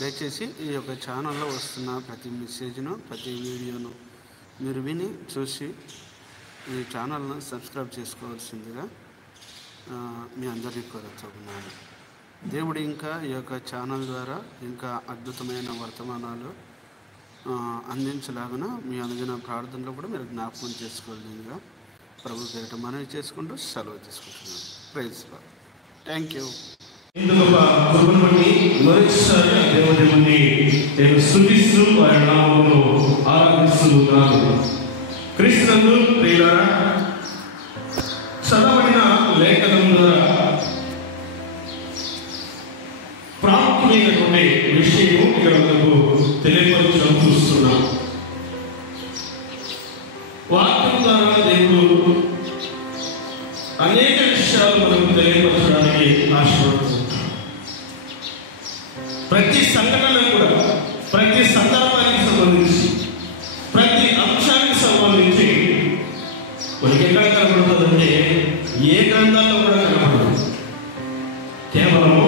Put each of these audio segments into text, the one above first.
దయచేసి ఈ యొక్క ఛానల్లో వస్తున్న ప్రతి మెసేజ్ను, ప్రతి వీడియోను మీరు విని చూసి ఈ ఛానల్ను సబ్స్క్రైబ్ చేసుకోవాల్సిందిగా మీ అందరికీ కోరుతున్నాను. దేవుడు ఇంకా ఈ యొక్క ఛానల్ ద్వారా ఇంకా అద్భుతమైన వర్తమానాలు అందించలాగున మీ అనుదిన ప్రార్థనలో కూడా మీరు జ్ఞాపకం చేసుకోవాలిగా ప్రభు పేరిట మనవి చేసుకుంటూ సెలవు తీసుకుంటున్నాను. Praise Lord. Thank you. దేవుని స్తుతిస్తూ ఆయన నామమును ఆరాధిస్తున్నాను. క్రీస్తునందు ప్రియులారా, చదవబడిన లేఖనం ద్వారా ప్రాముఖ్యమైనటువంటి విషయము ఇక్కడ మనకు తెలియపరచడం చూస్తున్నాం. వాక్యం ద్వారా దేవుడు అనేక విషయాలు మనకు తెలియపరచడానికి ఆశపడుతున్నాడు. ప్రతి సంఘటన కూడా, ప్రతి సందర్భానికి సంబంధించి, ప్రతి అంశానికి సంబంధించి మనకి ఎక్కడ కనబడుతుందంటే ఏ గ్రంథాల్లో కూడా కనబడదు. కేవలము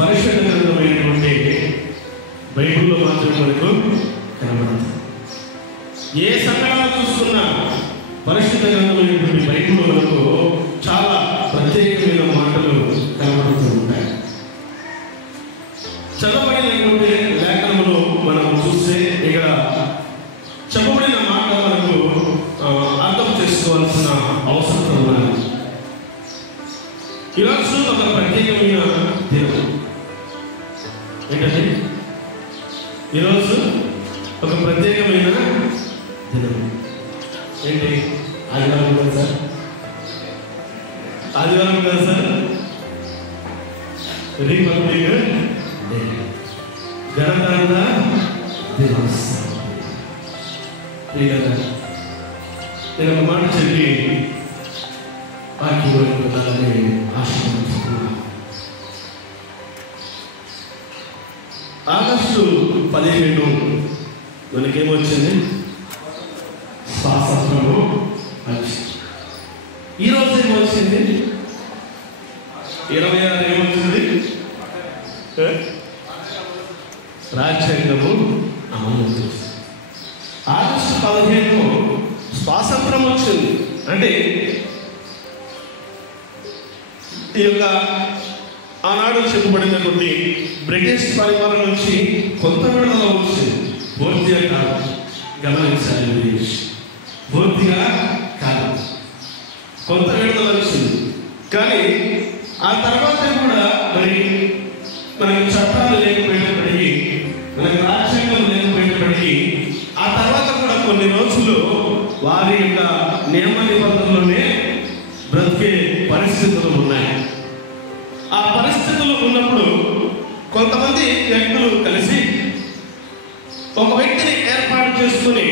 పరిశుద్ధ గ్రంథమైనటువంటి బైబిల్లో మాత్రమే మనకు కనబడుతుంది. ఏ సంఘటన చూస్తున్నా పరిశుద్ధ గ్రంథమైనటువంటి బైబిల్లో మనకు చాలా ప్రత్యేకమైన మాటలు కనబడుతూ ఉంటాయి. చదవబడినటువంటి లేఖనములు మనం చూస్తే ఇక్కడ చెప్పబడిన మాట మనకు అర్థం చేసుకోవాల్సిన అవసరం ఉన్నది. ఈరోజు ఒక ప్రత్యేకమైన దినం. ఏంటంటే ఈరోజు ఒక ప్రత్యేకమైన దినం. ఏంటి? ఆదివారం కదా సార్? ఆదివారం కదా సార్? రిపబ్లిక్ డే, గణతంత్ర దినోత్సవం. నేను ఒక మాట చెప్పి వాక్యాలని ఆశిస్తున్నాను. ఆగస్టు 15 మనకేమొచ్చింది? స్వాతంత్రము వచ్చింది. ఈరోజు ఏమొచ్చింది? 26 ఏమొచ్చింది? రాజ్యాంగము అమలు చేసింది. ఆగస్టు 15 స్వాతంత్రం వచ్చింది. అంటే ఈ యొక్క ఆనాడు చెప్పబడినటువంటి బ్రిటిష్ పరిపాలన నుంచి కొంత విడుదల వచ్చింది. పూర్తిగా కాదు, గమనించాలి. పూర్తిగా కాదు, కొంత విడుదల వచ్చింది. కానీ ఆ తర్వాత కూడా మరి మనకి చట్టాలు లేకపోయినప్పటికీ, మనకి రాజ్యాంగం లేకపోయినప్పటికీ, ఆ తర్వాత కూడా కొన్ని రోజులు వారి యొక్క నియమ నిబంధనలోనే బ్రతికే పరిస్థితులు ఉన్నాయి. ఆ పరిస్థితులు ఉన్నప్పుడు కొంతమంది వ్యక్తులు కలిసి ఒక వ్యక్తిని ఏర్పాటు చేసుకుని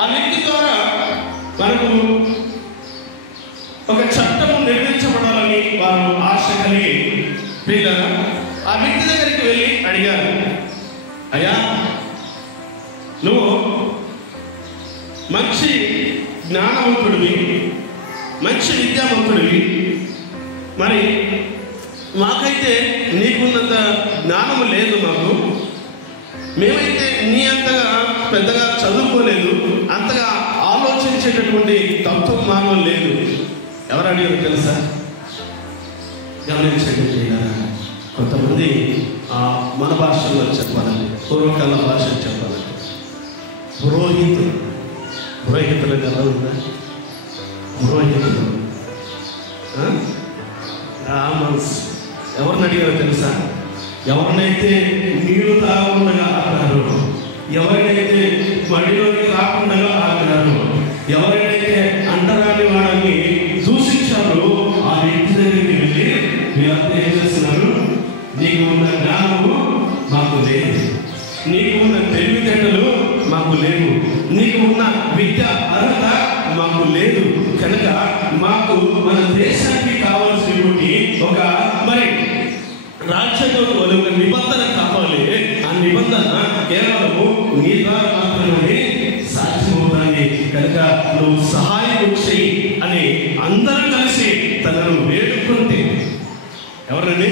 ఆ వ్యక్తి ద్వారా మనకు ఒక చట్టం నిర్మించబడాలని వారు ఆశ కలిగి వీళ్ళగా ఆ వ్యక్తి దగ్గరికి వెళ్ళి అడిగారు, అయ్యా నువ్వు మంచి జ్ఞానవంతుడివి, మంచి విద్యావంతుడివి, మరి మాకైతే నీకున్నంత జ్ఞానము లేదు, మాకు మేమైతే నీ అంతగా పెద్దగా చదువుకోలేదు, అంతగా ఆలోచించేటటువంటి తత్వం మాలో లేదు. ఎవరు అడిగారు తెలుసా? గమనించండి. కొంతమంది మన భాషలో చెప్పాలండి, పూర్వకాల భాష చెప్పాలండి, పురోహితులు కదా ఉందా? పురోహితులు బ్రాహ్మణ్స్ ఎవరిని అడిగారో తెలుసా? ఎవరినైతే నీళ్లు తాగకుండా ఆపినారో, ఎవరినైతే మడిలోకి రాకుండా ఆపినారో, ఎవరినైతే అంటరాని వాడిని దూషించారో ఆ వ్యక్తి దగ్గరికి వెళ్ళి మీరంతా ఏం చేస్తున్నారు? నీకు ఉన్న జ్ఞానము మాకు లేదు, నీకు ఉన్న తెలివితేటలు మాకు లేవు, నీకు ఉన్న విద్య అర్హత మాకు లేదు, కనుక మాకు మన దేశానికి కావాల్సినటువంటి ఒక మరి రాజ్యాంగం ఒక నిబంధన కావాలి. ఆ నిబంధన కేవలము నీ ద్వారా మాత్రమే సాధ్యమవుతుంది, కనుక నువ్వు సహాయం చేయి అని అందరూ కలిసి తనను వేడుకుంటే ఎవరండి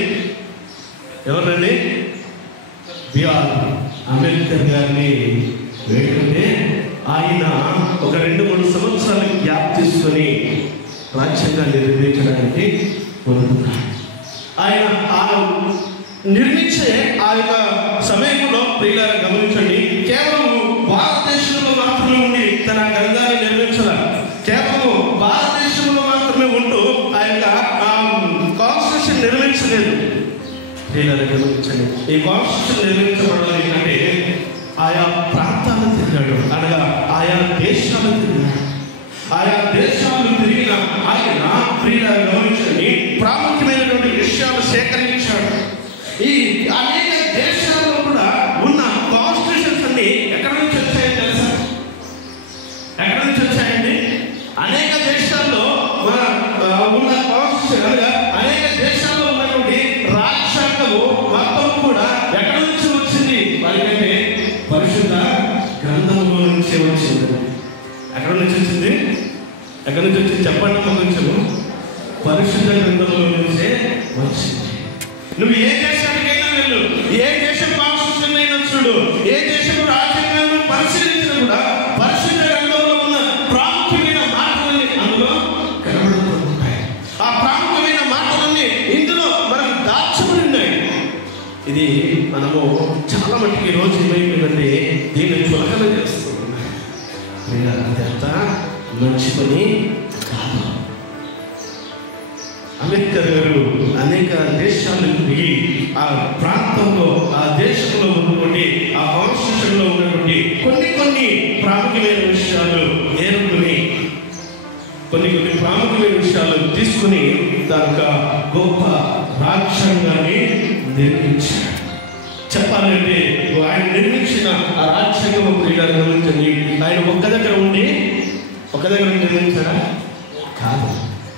బిఆర్ అంబేద్కర్ గారిని వేడుకుంటే ఆయన ఒక 2-3 సంవత్సరాలు గ్యాప్ తీసుకొని రాజ్యాంగాన్ని నిర్మించడానికి కోరుకున్నాడు. ఆయన నిర్మించే ఆ యొక్క సమయంలో ప్రియులారా గమనించండి, కేవలం భారతదేశంలో మాత్రమే ఉండి తన గ్రంథాన్ని నిర్మించాలి. కేవలం భారతదేశంలో మాత్రమే ఉంటూ ఆ యొక్క కాన్స్టిట్యూషన్ నిర్మించలేదు. ప్రియులారా గమనించండి, ఈ కాన్స్టిట్యూషన్ నిర్మించబడాలి అంటే ఆయా ప్రాంతాలను తిరిగాడు, అనగా ఆయా దేశాలను తిరిగాడు. ఆయా దేశాలను తిరిగిన ఆయన ప్రియులారా గమనించండి, ప్రాముఖ్యమైనటువంటి విషయాలు సేకరించాడు. ఈ అనేక దేశాల్లో కూడా ఉన్న కాన్స్టిట్యూషన్స్ అన్ని ఎక్కడి నుంచి వచ్చాయో తెలుసా? ఎక్కడి నుంచి వచ్చాయండి? అనేక దేశాల్లో ఉన్న కాన్స్టిట్యూషన్, అనగా అనేక దేశాల్లో ఉన్నటువంటి రాజ్యాంగము మొత్తం కూడా ఎక్కడి నుంచి వచ్చింది? వారికంటే పరిశుద్ధ గ్రంథంలో నుంచే వచ్చింది. ఎక్కడి నుంచి వచ్చింది? ఎక్కడి నుంచి వచ్చింది చెప్పండి కొంచెము. పరిశుద్ధ గ్రంథంలో నుంచే వచ్చింది. నువ్వు ఏ దేశానికైనా వెళ్ళు, ఏ దేశం కాన్స్టిట్యూషన్ అయినా చూడు, ఏ దేశం రాజ్యాంగాన్ని పరిశీలించినా కూడా పరిశుద్ధ గ్రంథంలో ఉన్న ప్రాముఖ్యమైన మాటలన్నీ అందులో కనబడుతూ ఉంటాయి. ఆ ప్రాముఖ్యమైన మాటలన్నీ ఇందులో మనకు దాచబడి ఉన్నాయి. ఇది మనము చాలా మటుకు ఈ రోజు ఏమైపోయిందంటే దీన్ని చులకన చేస్తూ ఉన్నాయి. అదంతా మంచి పని కాదు. అంబేద్కర్ గారు అనేక దేశాలకు తిరిగి ఆ ప్రాంతంలో, ఆ దేశంలో ఉన్నటువంటి, ఆ కాన్స్టిట్యూషన్లో ఉన్నటువంటి కొన్ని ప్రాముఖ్యమైన విషయాలు ఏరుకుని, కొన్ని ప్రాముఖ్యమైన విషయాలు తీసుకుని దాని గొప్ప రాజ్యాంగాన్ని నిర్మించారు. చెప్పాలంటే ఆయన నిర్మించిన ఆ రాజ్యాంగం గమనించండి, ఆయన ఒక్క దగ్గర ఉండి నిర్మించాడా? కాదు.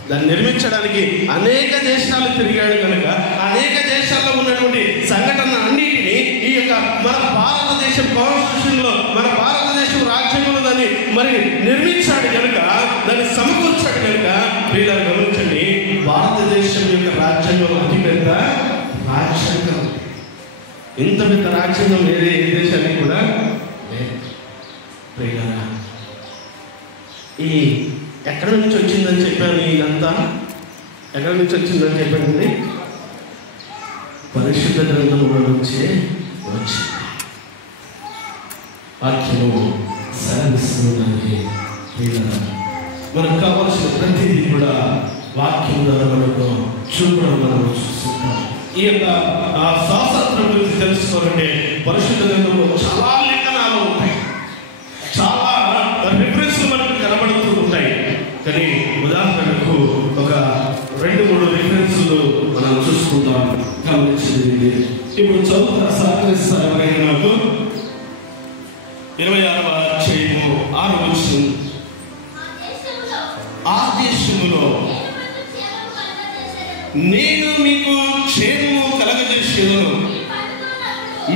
దాన్ని నిర్మించడానికి అనేక దేశాలు తిరిగాడు కనుక అనేక దేశాల్లో ఉన్నటువంటి సంఘటన అన్నిటినీ ఈ యొక్క మన భారతదేశం కాన్స్టిట్యూషన్లో, మన భారతదేశం రాజ్యాంగంలో దాన్ని మరి నిర్మించాడు కనుక, దాన్ని సమకూర్చాడు కనుక ప్రియులారా గమనించండి, భారతదేశం యొక్క రాజ్యాంగం అతిపెద్ద రాజ్యాంగం. ఇంత పెద్ద రాజ్యాంగం వేరే ఏ దేశానికి కూడా లేదు. ప్రియులారా, ఈ ఎక్కడి నుంచి వచ్చిందని చెప్పాను, ఇదంతా ఎక్కడి నుంచి వచ్చిందని చెప్పానండి? పరిశుద్ధ గ్రంథంలో నుంచే వచ్చింది. వాక్యము సాధిస్తున్నది. మనకు కావాల్సిన ప్రతిదీ కూడా వాక్యం ద్వారా మనకు చూపడం మనం చూస్తున్నాం. ఈ యొక్క స్వాతంత్రం గురించి తెలుసుకోవాలంటే పరిశుద్ధ గ్రంథంలో చాలా లేఖనాలు ఉంటాయి, చాలా రిఫరెన్స్లు మనకు కనబడుతూ ఉంటాయి. కానీ ఉదాహరణకు ఒక 2-3 రిఫరెన్స్లు మనం చూసుకుంటాం. గమనించింది ఇప్పుడు సహకరిస్తారు నాకు 26వ అధ్యాయము 6వ వచనం, ఆ దేశములో నేను మీకు క్షేమము కలగజేసేదను,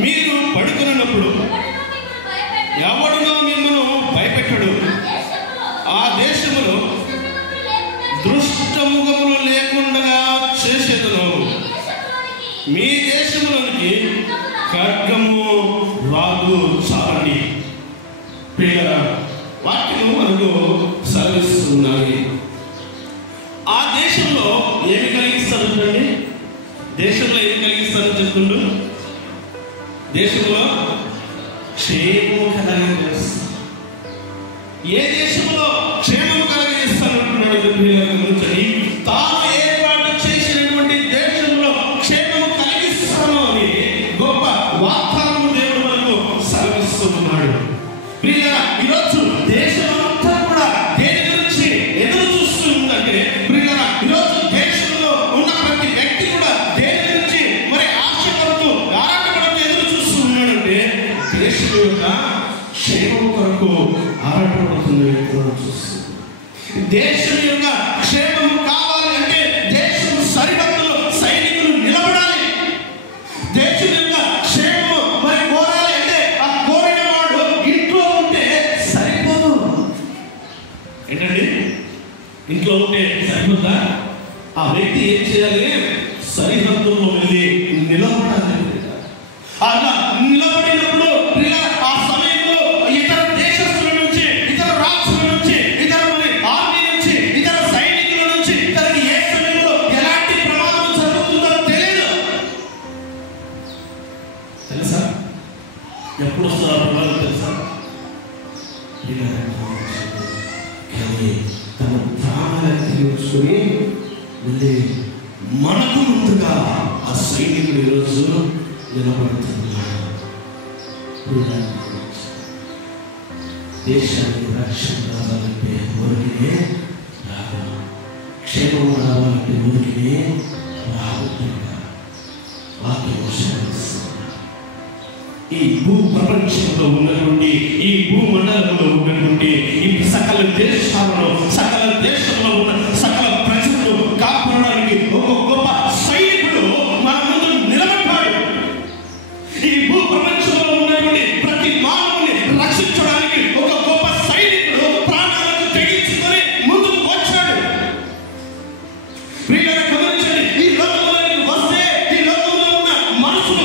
మీరు పడుకున్నప్పుడు ఎవడునో మిమ్మల్ని భయపెట్టడు, ఆ దేశములో దృష్టముఖములు లేకుండా చేసేదను, మీ దేశంలోనికి ఖడ్గము రాదు చాలండి. ప్రియులారా, వాక్యము మనకు సెలవిస్తున్నాయి. ఆ దేశంలో ఏమి కలిగిస్తారు చూడండి. దేశంలో ఏమి కలిగిస్తారని చెప్తుండ్రు? దేశంలో క్షేమము కలగజేస్తారు. ఏ దేశంలో క్షేమము కలగజేస్తానంటున్నాడు? తాను ఏర్పాటు చేసినటువంటి దేశంలో క్షేమము కలిగిస్తాను అని గొప్ప వాగ్దానము దేవుడు మనకు సెలవిస్తున్నాడు. ప్రియులారా, ఈరోజు దేశం అంతా కూడా దేని గురించి ఎదురు చూస్తుందంటే, ప్రియులారా, ఈరోజు దేశంలో ఉన్న ప్రతి వ్యక్తి కూడా దేని గురించి మరి ఆశపడుతూ ఆరాటపడుతూ ఎదురు చూస్తున్నాడంటే దేశం యొక్క క్షేమం కొరకు ఆరాటపడుతున్న వ్యక్తులను చూస్తుంది. దేశం యొక్క క్షేమం కావాలి అంటే దేశం సరిహద్దులో సైనికులు నిలబడాలి. దేశం యొక్క క్షేమం మరి కోరాలి అంటే ఆ కోరిన వాడు ఇంట్లో ఉంటే సరిపోదు. ఏంటండి, ఇంట్లో ఉంటే సరిపోద్దా? ఆ వ్యక్తి ఏం చేయాలి? సరిహద్దులో వెళ్ళి నిలబడాలి. అలా ఎప్పుడు వస్తుందో ప్రభావం తెలుసా? కానీ తన ప్రాణాలను తిరిగి మళ్ళీ మనకు ముందుగా ఆ సైనికుడు ఈరోజు నిలబడుతున్నాడు. దేశానికి రక్షణ రావాలంటే ఊరికినే రాదు, క్షేమం రావాలంటే ఊరికినే రాకుండా వాక్యం ఈ భూ ప్రపంచంలో ఉన్నటువంటి, ఈ భూమండలంలో ఉన్నటువంటి ఈ సకల దేశాలలో, సకల దేశంలో ఉన్న సకల ప్రజలను కాపాడడానికి ఒక గొప్ప సైనికుడు మన ముందు నిలబడ్డాడు. ఈ భూ ప్రపంచంలో ఉన్నటువంటి ప్రతి మానవుని రక్షించడానికి ఒక గొప్ప సైనికుడు ప్రాణాలను తెగించుకొని ముందుకు వచ్చాడు. గమనించండి, ఈ లోకంలోకి వస్తే ఈ లోకంలో ఉన్న మనుషులు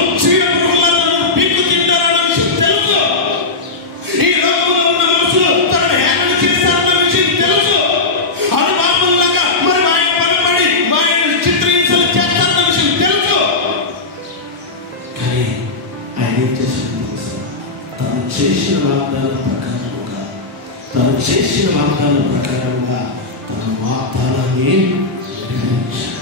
చేసిన వాగ్దానం ప్రకారంగా తన వాగ్దానాన్ని నెరవేర్చాడు.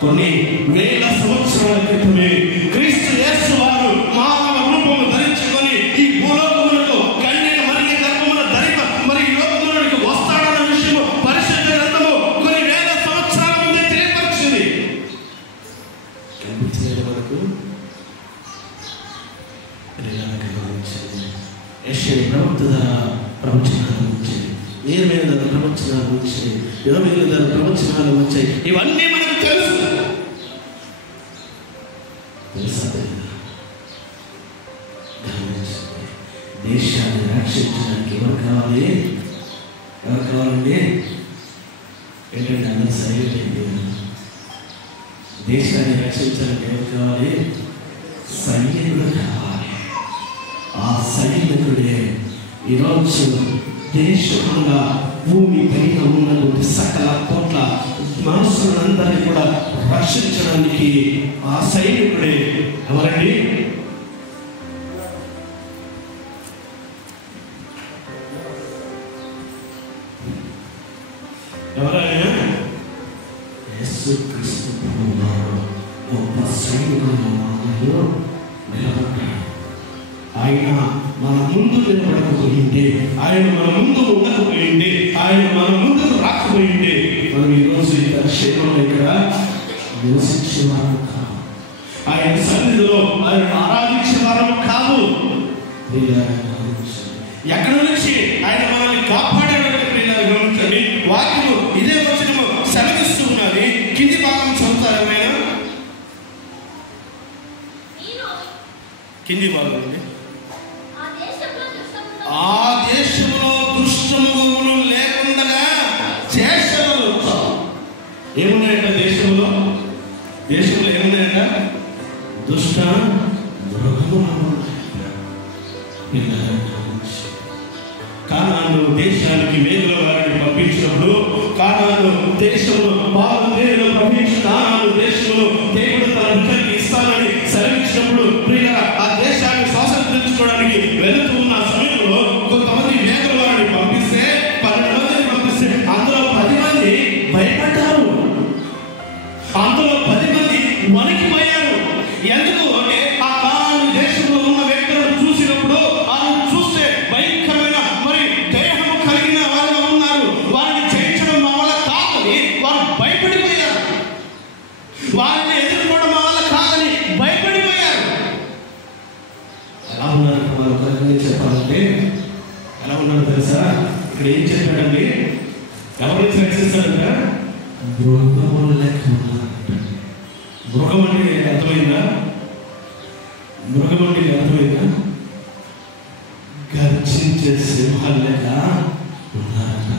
కొన్ని వేల సంవత్సరాల క్రితమే క్రీస్తు యేసు వారు మానవ రూపము ధరించుకొని ఈ భూలోకములకు కన్యక మరియ గర్భమున ధరిక మరి ఈ లోకములకు వస్తాడన్న విషయము పరిశుద్ధ గ్రంథము కొన్ని వేల సంవత్సరాల ముందే తెలియపరిచింది. కనిపించేది వరకు యెషయా ప్రవక్త ద్వారా ప్రవచనాలు వచ్చాయి, నేర్మైన ద్వారా ప్రవచనాలు వచ్చాయి, యోవేలు ద్వారా ప్రవచనాలు వచ్చాయి. ఇవన్నీ మనకు తెలుసు. దేశాన్ని రక్షించడానికి ఎవరు కావాలి? ఎవరు కావాలండి? ఏంటంటే అందరూ సైలెంట్ అయిపోయింది. దేశాన్ని రక్షించడానికి ఎవరు కావాలి? సైనికుడు కావాలి. ఆ సైనికుడే ఈరోజు దేశంగా భూమి పైన ఉన్నటువంటి సకల కోట్ల మనుషులందరినీ కూడా రక్షించడానికి ఆ సైనికుడే ఎవరండి? ఎవరైనా యేసుక్రీస్తు ప్రభువారు గొప్ప సైనికుడు నిలబడ్డాడు. ఆయన మన ముందు నిలబడకపోయింది, ఆయన మన ముందు ఉండకపోయింది, ఆయన మన ముందుకు రాకపోయింది, మనం ఈరోజు ఇక్కడ క్షేమంలో ఇక్కడ నివసించేవారు కాదు, ఆయన సన్నిధిలో ఆయన ఆరాధించేవారు కాదు. ఎక్కడి నుంచి ఆయన మనల్ని కాపాడాడని గమనించండి. వాక్యము ఇదే వచనము సెలవిస్తూ ఉన్నది. కింది భాగం చదువుతారు ఏమైనా? కింది భాగం అండి. ఆ దేశంలో దుష్టములు లేకుండా చేసేవారు ఏమున్నాయంట? దేశంలో ఏమున్నాయంట? దుష్ట మృగములు. కానాను దేశానికి మేలుల వారిని పంపించినప్పుడు, కానాను దేశంలో బాగులో పంపించిన కానాను దేశంలో దేవుడు తన బిడ్డకి ఇస్తానని సెలవిచ్చినప్పుడు ఆ దేశాన్ని స్వాతంత్రించుకోవడానికి వెళుతూ ఉన్న సమయంలో కొంతమంది మేకల వారిని పంపిస్తే 12 మందిని పంపిస్తే అందులో 10 మంది భయపడ్డారు, అందులో 10 మంది వణికిపోయారు. ఎందుకు అంటే ఆ కానాను దేశంలో ఉన్న వ్యక్తులను చూసినప్పుడు వాళ్ళని చూస్తే భయంకరమైన మరి దేహము కలిగిన వారుగా ఉన్నారు, వారిని జయించడం మా వల్ల కాదని వారు భయపడిపోయారు, వారిని ఎదుర్కోవడం మా వల్ల కాదని భయపడిపోయారు. ఎలా ఉన్నారు చెప్పాలంటే? ఎలా ఉన్నారు తెలుసా? ఇక్కడ ఏం చెప్పాడండి? ఎవరిని రక్షిస్తాడంట? మృగములు లెక్క ఉన్నారంట. మృగం అంటే అర్థమైందా? మృగం అంటే అర్థమైందా? గర్జించే సింహాలు లెక్క ఉన్నారంట.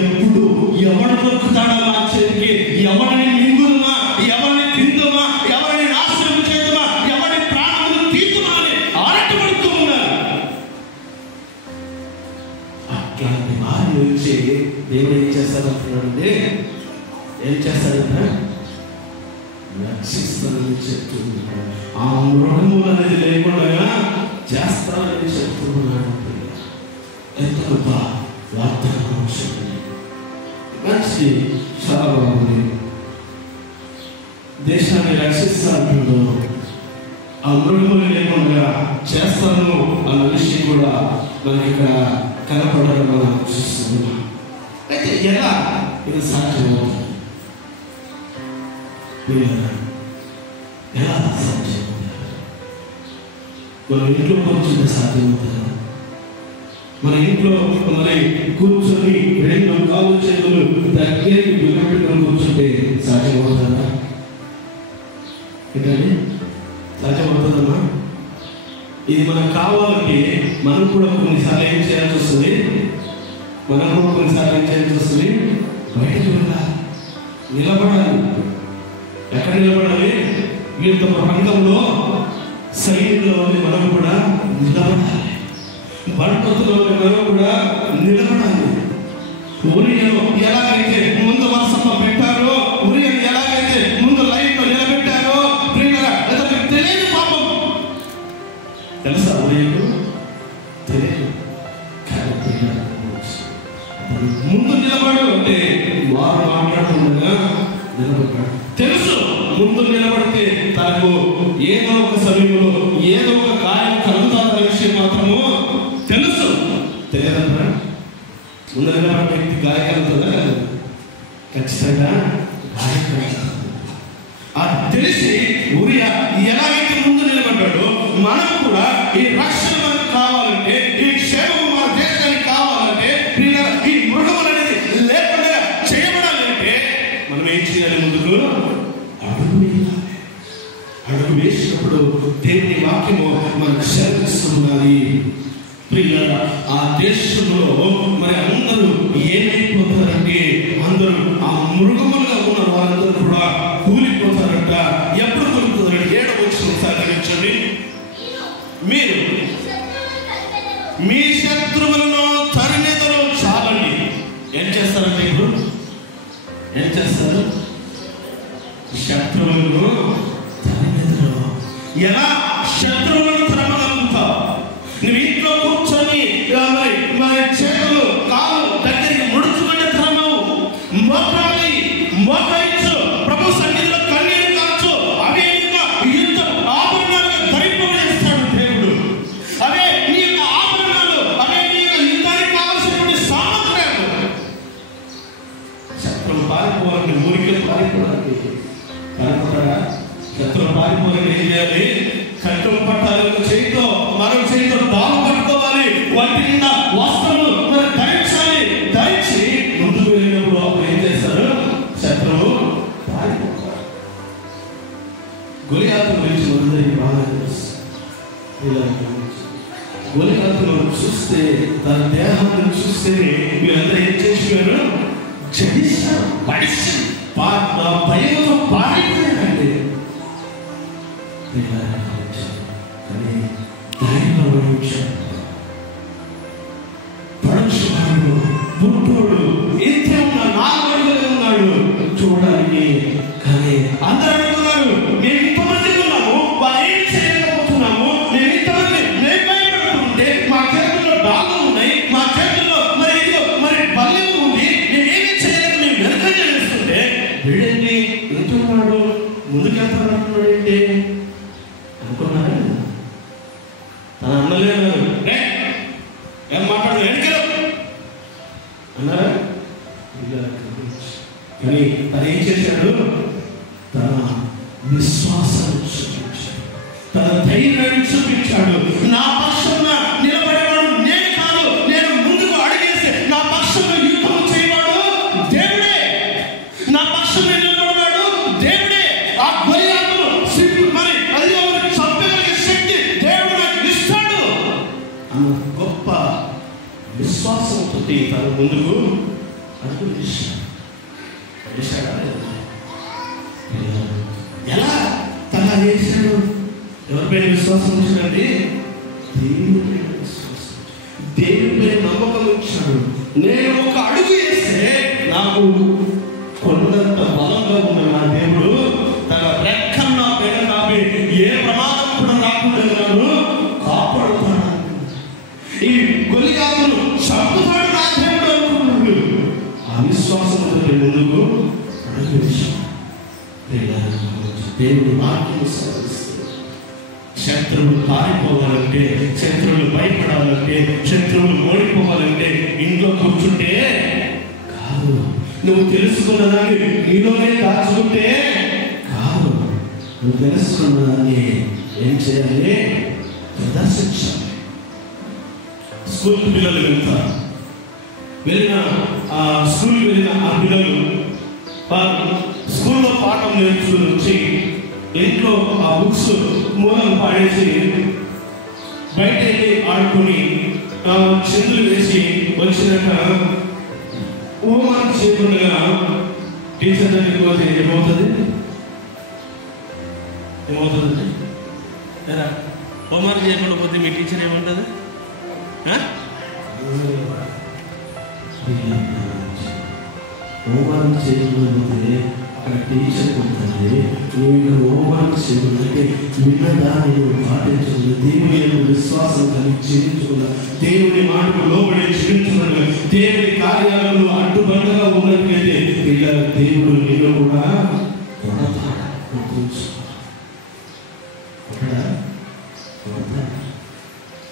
ఎప్పుడు ఎవడు దొరుకుతాడా మా చేతికి? ఎవరిని మింగుదమా, ఎవరిని తిందుమా, ఎవరిని నాశనం చేద్దామా, ఎవరి ప్రాణాలను తీద్దామా అని ఆరాటపడుతూ ఉన్నారు. అట్లాంటి వారి నుంచి దేవుడు ఏం చేస్తాడంటున్నాడండి? ఏం చేస్తాడంట? రక్షిస్తానని చెప్తున్నాడు. ఆ మృగములు అనేది లేకుండా చేస్తానని చెప్తున్నాడు. ఎంత గొప్ప వాగ్దానం వచ్చింది. మంచి చాలా బాగుంది. దేశాన్ని రక్షిస్తానంటుందో ఆ మృగములు లేకుండా చేస్తాను అన్న విషయం కూడా మనకి ఇక్కడ కనపడడం మనం చూస్తున్నాం. అయితే ఎలా ఇది సాధ్యమవుతుంది? ఎలా సాధ్యమవుతుంది? మన ఇంట్లో కూర్చుంటే సాధ్యమవుతుంది. మన ఇంట్లో మరి కూర్చొని రెండు కాలు చేతులు దగ్గరికి బిగపెట్టుకొని కూర్చుంటే సాధ్యమవుతుందా? ఏంటండి సాధ్యమవుతుందమ్మా? ఇది మనకు కావాలంటే మనం కూడా కొన్నిసార్లు ఏం చేయాల్సి వస్తుంది? బయటకు వెళ్ళాలి, నిలబడాలి. ఎక్కడ నిలబడాలి? వీళ్ళ రంగంలో సైన్యంలో మనం కూడా నిలబడాలి. బంటతులో మనం కూడా నిలబడాలి. ఉరియను ఎలాగైతే ముందు వరుసలో పెట్టారో, ఉరియను ఎలాగైతే ముందు లైన్లో నిలబెట్టారో, తెలియదు పాపం. తెలుసా ఉరియకు? తెలియదు. ముందు నిలబడు అంటే వారు మాట్లాడుతుండగా నిలబడ్డాడు. తెలుసు ముందు నిలబడితే తనకు ఏదో ఒక సమయంలో ఏదో ఒక గాయం కలుగుతాదన్న విషయం మాత్రము తెలుసు. తెలియదన్నా ముందు నిలబడిన వ్యక్తి గాయం కలుగుతుందా? ఖచ్చితంగా గాయం కలుగుతుంది. అది తెలిసి ఉరియా ఎలాగైతే ముందు నిలబడ్డాడో మనం కూడా ఈ రక్షణ మనకు కావాలంటే, ఈ క్షేమం మన దేశానికి కావాలంటే, ఈ మృగములు అనేది లేకుండా చేయబడాలంటే మనం ఏం చేయాలి? ముందుకు అడుగు వేయాలి. అడుగు వేసినప్పుడు దేవుని వాక్యము మనకు సెలవిస్తున్నది. ప్రియులారా, ఆ దేశంలో మరి అందరూ ఏమైపోతారంటే అందరూ ఆ మృగములుగా ఉన్న వారందరూ కూడా కూలిపోతారంట. ఎప్పుడు కూలిపోతారంటే 7వ వచనం సాధించండి. మీరు మీ శత్రువులను తరిమెదరు చాలండి. ఏం చేస్తారంటే ఇప్పుడు ఏం చేస్తారు? శత్రువులను తరిమెదరు. ఎలా శత్రువులను తరమగలుగుతావు? నువ్వు ఇంట్లో కూర్చొని మరి చేతులు కాలు దగ్గరికి ముడుచుకునే తరమవు. మోకరించు, ప్రభు సన్నిధిలో కన్నీరు కాచు. అవే యుద్ధ ఆభరణాలుగా ధరింపజేస్తాడు దేవుడు. అవే నీ యొక్క ఆభరణాలు, అవే నీ యొక్క యుద్ధానికి కావాల్సినటువంటి సామర్థ్యాలు. శత్రువు పారిపోవాలని ఊరికే పారిపోవడానికి పారిపోతాడా? శత్రువు పారిపోవాలని ఏం చేయాలి? కట్టం పట్టాలి. ఒక చేతితో మరొక చేతితో డాలు పట్టుకోవాలి. వాటి నిండా వస్త్రము మరి ధరించాలి. ధరించి ముందుకు వెళ్ళినప్పుడు అప్పుడు ఏం చేస్తారు? శత్రువు పారిపోతారు. గొలియాతు గురించి అందరికీ బాగా తెలుసు. గొలియాతును చూస్తే, తన దేహాన్ని చూస్తేనే మీరందరూ ఏం చేసినారు? జడిస్తారు, పడిసి భయంతో పారిపోయారండి. కానీ ధైర్యంలో పడుచున్నాడు, పుట్టోడు ఇంతే ఉన్న 4 అడుగులు ఉన్నాడు చూడడానికి. కానీ అందరూ అనుకున్నారు మేము ఇంతమంది ఉన్నాము, వాళ్ళు ఏం చేయలేకపోతున్నాము, మేము ఇంతమంది భయపడుతుంటే మా చేతుల్లో డాలు ఉన్నాయి, మా చేతుల్లో మరి ఇదిగో మరి బల్యం ఉంది, మేమేమీ చేయలేదు, మేము వెనక చేస్తుంటే వీడేంటి ఎంతున్నాడు ముందుకెళ్తాడు అంటున్నాడు ఏంటి అనుకున్నారా? తన అన్నలేదు ఏం మాట్లాడదు వెనకలు అన్నారా? కానీ తను ఏం చేశాడు? తన విశ్వాసాన్ని చూపించాడు, తన ధైర్యాన్ని చూపించాడు. నా పక్షంగా నిలబడేవాడు నేను కాదు, నేను ముందుకు అడిగేసి నా పక్షంలో యుద్ధం చేయవాడు దేవుడే. నా పక్షంలో నిలబడవాడు దేవుడే. ఆ గొలియాతును మరి అది చంపగలిగే శక్తి దేవుడు నాకు ఇస్తాడు అన్న గొప్ప విశ్వాసంతో తను ముందుకు అడుగు వేశాడు. ఎలా తన చేశాడు? ఎవరిపైన విశ్వాసం ఉంచాడండి? దేవుడిపైన విశ్వాసం, దేవుడిపై నమ్మకం ఉంచాడు. నేను ఒక అడుగు వేస్తే నాకు కొండంత బలంగా ఉన్న నా దేవుడు తన రెక్కన్న పైన కాపి ఏ ప్రమాదం కూడా రాకుండా నన్ను కాపాడుతాడు. దేవుని వాక్యం సాధిస్తుంది. శత్రువులు పారిపోవాలంటే, శత్రువులు భయపడాలంటే, శత్రువులు ఓడిపోవాలంటే ఇంట్లో కూర్చుంటే కాదు. నువ్వు తెలుసుకున్న దాన్ని నీలోనే దాచుకుంటే కాదు. నువ్వు తెలుసుకున్న దాన్ని ఏం చేయాలి? ప్రదర్శించాలి. స్కూల్కి పిల్లలు వెళ్తారు. స్కూల్కి వెళ్ళిన ఆ పిల్లలు వారు స్కూల్లో పాఠం నేర్చుకుని వచ్చి ఇంట్లో ఆ బుక్స్ మూలం పాడేసి బయట వెళ్ళి ఆడుకొని చిందులు వేసి వచ్చినాక హోంవర్క్ చేయకుండా టీచర్ దగ్గరికి పోతే ఏమవుతుంది? హోంవర్క్ చేయకుండా పోతే మీ టీచర్ ఏమంటుంది? హోంవర్క్ చేయకపోతే అక్కడ టీచర్ ఉంటుంది. నువ్వు ఇక్కడ హోంవర్క్ చేయకుంటే విన్నదా నువ్వు పాటించకుండా, దేవుని విశ్వాసం కలిగి జీవించకుండా, దేవుని మాటకు లోబడి జీవించకుండా, దేవుని కార్యాలను అడ్డుబండగా ఉన్నట్లయితే ఇలా దేవుడు నిన్ను కూడా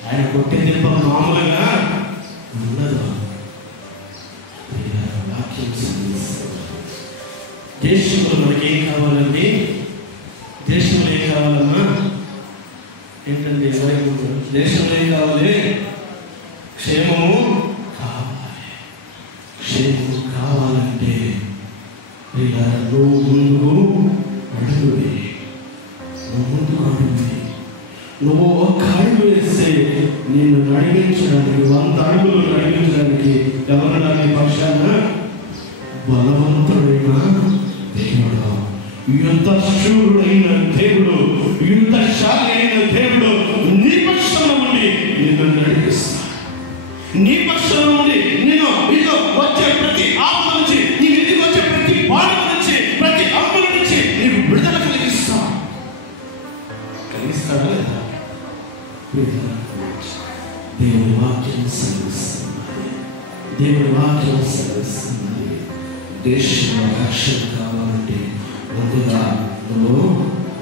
ఆయన కొట్టే దెబ్బ మామూలుగా ఉండదు. దేశంలో మనకి ఏం కావాలండి? దేశంలో ఏం కావాలమ్మా? ఏంటండి దేశంలో ఏం కావాలి? క్షేమము కావాలి. క్షేమము కావాలంటే ఇలా నువ్వు ముందుకు అడుగువి. నువ్వు ఒక్క అడుగు వేస్తే నిన్ను నడిపించడానికి 100 అడుగులు నడిపించడానికి ఎవరు పక్షాన? బలవంతుడైన దేవుడు, యుద్ధశూరుడైన దేవుడు, యుద్ధశాలి అయిన దేవుడు నీ పక్షంలో ఉండి నిన్ను నడిపిస్తాడు. నీ పక్షంలో ఉండి నేను నీకు వచ్చే ప్రతి ఆపద నుంచి, నీ ఇంటికి వచ్చే ప్రతి బాధ నుంచి, ప్రతి అప్పుల నుంచి నీకు విడుదల కలిగిస్తాడా లేదా? దేవుని వాక్యం సెలవిస్తున్నది. దేవుని వాక్యం సెలవిస్తున్నది. దేశంలో రక్షణ కావాలంటే ముందుగా నువ్వు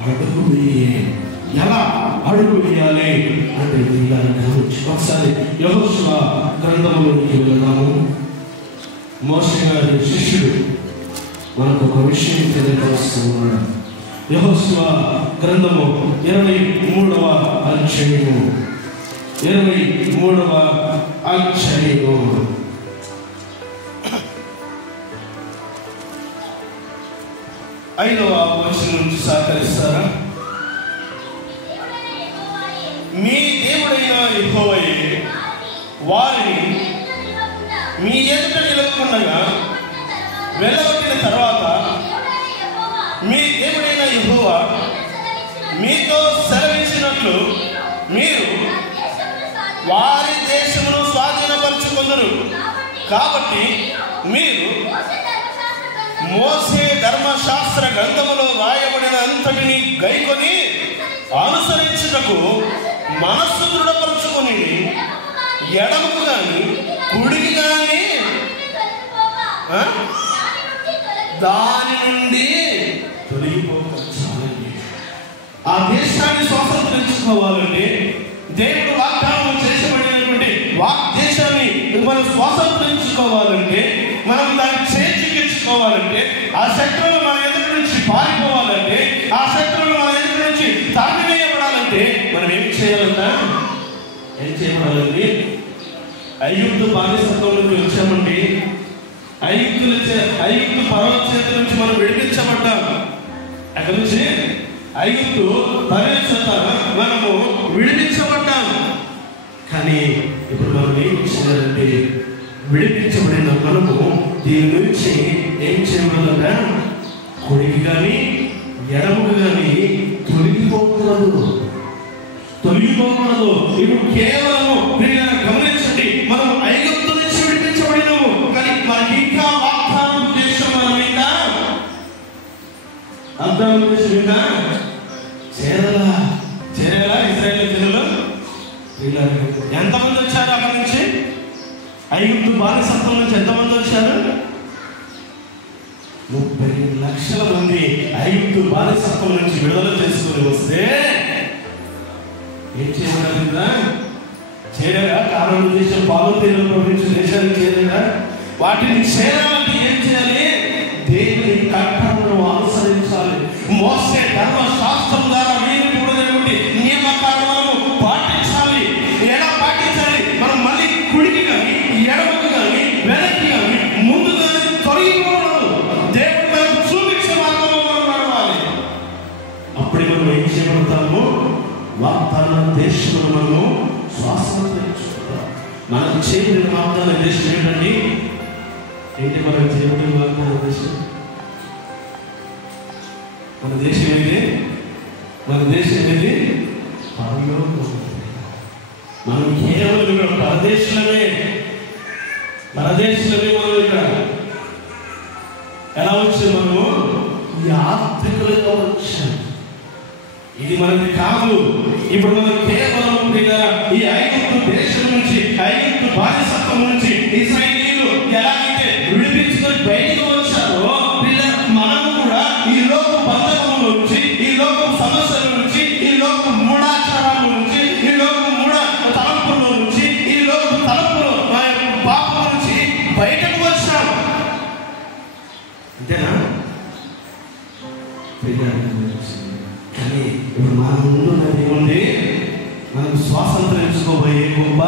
అడుగు వేయి. ఎలా అడుగు వేయాలి అంటే ఒకసారి యెహోషువ గ్రంథంలోకి వెళ్దాము. మోషే గారి శిష్యుడు మనకు ఒక విషయం తెలియపరుస్తున్నాడు. యెహోషువ గ్రంథము 23వ అధ్యాయము 23వ అధ్యాయము 5వ వచనం నుంచి సహకరిస్తారా? మీ దేవుడైన యెహోవాయే వారిని మీ ఎదుట నిలవకుండా వెళ్ళగొట్టిన తర్వాత మీ దేవుడైన యెహోవా మీతో సెలవిచ్చినట్లు మీరు వారి దేశమును స్వాధీనపరుచుకొందురు. కాబట్టి మీరు మోసే ధర్మశాస్త్ర గ్రంథములో రాయబడిన అంతటిని గైకొని అనుసరించుటకు మనస్సు దృఢపరుచుకొని ఎడమకు గాని కుడికి గాని దాని నుండి తొలగిపోవాలి. ఆ దేశాన్ని స్వాతంత్రించుకోవాలంటే, దేవుడు వాగ్దానం చేసబడినటువంటి దేశాన్ని మనం స్వాతంత్రించుకోవాలంటే, మనం దాన్ని చేజిక్కించుకోవాలంటే, ఆ శత్రువులు మన ఎదుటి నుంచి పారిపోవాలంటే, ఆ శత్రువులు మన ఎదుటి నుంచి తరిమివేయబడాలంటే మనం ఏం చేయాలంటే ఐగుప్తు బానిసత్వం నుంచి వచ్చామండి. ఐగుప్తు పర్వత చేతుల నుంచి మనం విడిపించబడ్డాం. అక్కడ నుంచి ఐగుప్తు పర్వత మనము విడిపించబడ్డాం. కానీ ఇప్పుడు మనం ఏం చేయాలంటే, విడిపించబడిన మనము దీని నుంచి ఏం చేయబడాలంటే కుడికి కానీ ఎడమకు కానీ తొలగిపోకూడదు. ఇప్పుడు కేవలము గమనించండి, మనం ఐగుప్తు నుంచి విడిపించబడినాము, కానీ మనకి ఇంకా వాగ్దానం దేశం మన మీద అర్థం మీద చేరాలా ఇశ్రాయేలు జనులు ఎంతమంది వచ్చారు? అక్కడి నుంచి ఐగుప్తు బానిసత్వం నుంచి ఎంతమంది వచ్చారు? 30 లక్షల మంది ఐగుప్తు బానిసత్వం నుంచి విడుదల చేసుకుని వస్తే ఏం చేయగలరా? చేరగా కారణం దేశం పాలతీరులో ప్రవహించిన దేశానికి చేరగా వాటిని చేరాలంటే ఏం చేయాలి? దేవుని కట్టడను అనుసరించాలి. మోసే ధర్మశాస్త్రం ద్వారా వీరినటువంటి నియమకాలను పాటించాలి. ఎలా పాటించాలి? మనం మళ్ళీ కుడికి కానీ ఎడమకు కానీ వెనక్కి కానీ ముందు కానీ తొలగిపోవడం దేవుడు మనకు చూపించే మార్గంలో మనం నడవాలి. అప్పుడే మనం ఏం చేయబడతాము? వాగ్దాన దేశంలో మనము స్వాతంత్రించుకుంటాం. మనకు చేయబడిన వాగ్దాన దేశం ఏంటండి? ఏంటి మనకు చేయబడిన వాగ్దాన దేశం? మన దేశం ఏది? మన దేశం ఏది? పరలోకం. మనం కేవలం ఇక్కడ పరదేశంలోనే మనం ఇక్కడ ఎలా వచ్చాం? మనము యాత్రికులుగా వచ్చాం. ఇది మనకి కాదు. ఇప్పుడు మనం కేవలం ఈ ఐగుప్తు దేశం నుంచి, ఐగుప్తు బానిసత్వం నుంచి ఇశ్రాయేలీయులు ఎలాగైతే విడిపించుకొని బయటికి వచ్చారో మనము కూడా ఈ లోక బంధకం నుంచి, ఈ లోక సమస్యల నుంచి, ఈ లోక మూఢాచారాల నుంచి, ఈ లోక మూఢ తలంపుల నుంచి, ఈ లోక తలంపులు పాపం నుంచి బయటకు వచ్చాం. అంతేనా? కానీ ఇప్పుడు మన ముందు ఏముంది? మనకు స్వాతంత్రించుకోబోయే గొప్ప